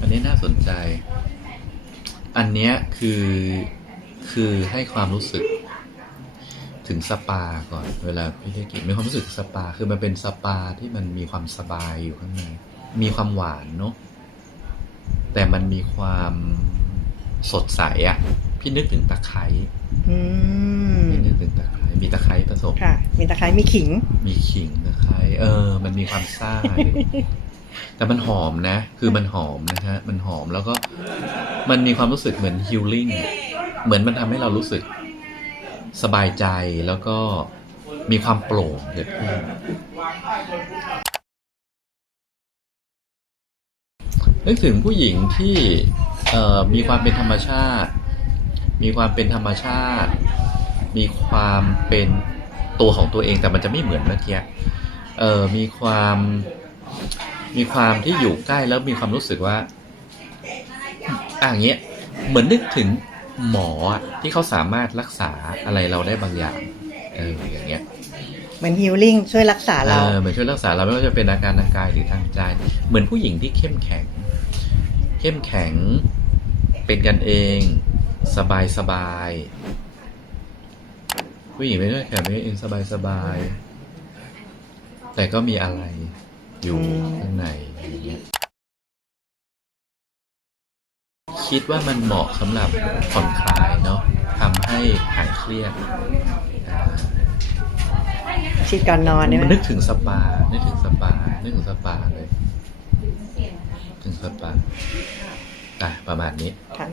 อันนี้น่าสนใจ อันเนี้ยคือคือให้ความรู้สึกถึงสปาก่อน เวลาพี่ได้กินมีความรู้สึกสปา คือมันเป็นสปาที่มันมีความสบายอยู่ข้างใน มีความหวานเนาะ แต่มันมีความสดใสอะ่ะ พี่นึกถึงตะไคร้อืมพี่นึกถึงตะไคร้มีตะไคร้ผสม ค่ะ มีตะไคร้มีขิง มีขิงตะไคร้เออ มันมีความซ่าอยู่ แต่มันหอมนะ คือมันหอมนะฮะ มันหอมแล้วก็มันมีความรู้สึกเหมือนฮิลลิ่ง เหมือนมันทำให้เรารู้สึกสบายใจแล้วก็มีความโปร่งเกิดขึ้นนึกถึงผู้หญิงที่มีความเป็นธรรมชาติ มีความเป็นธรรมชาติ มีความเป็นตัวของตัวเองแต่มันจะไม่เหมือนเมื่อกี้มีความ มีความที่อยู่ใกล้แล้วมีความรู้สึกว่าอะอย่างเงี้ยเหมือนนึกถึงหมออะที่เขาสามารถรักษาอะไรเราได้บางอย่างเอออย่างเงี้ยเหมือนฮิลลิ่งช่วยรักษาเอเราอเหมือนช่วยรักษาเราไม่ว่าจะเป็นอาการทางกายหรือทางใจ เหมือนผู้หญิงที่เข้มแข็ง เข้มแข็งเป็นกันเอง สบายสบายผู้หญิงไม่ได้แข็งไม่เองสบายสบายแต่ก็มีอะไรอยู่ คิดว่ามันเหมาะสำหรับผ่อนคลายเนาะทำให้หายเครียดอ่า ฉีดก่อนนอนได้ไหมมันนึกถึงสปา นึกถึงสปา นึกถึงสปาเลย ถึงสปาอะประมาณนี้ ค่ะ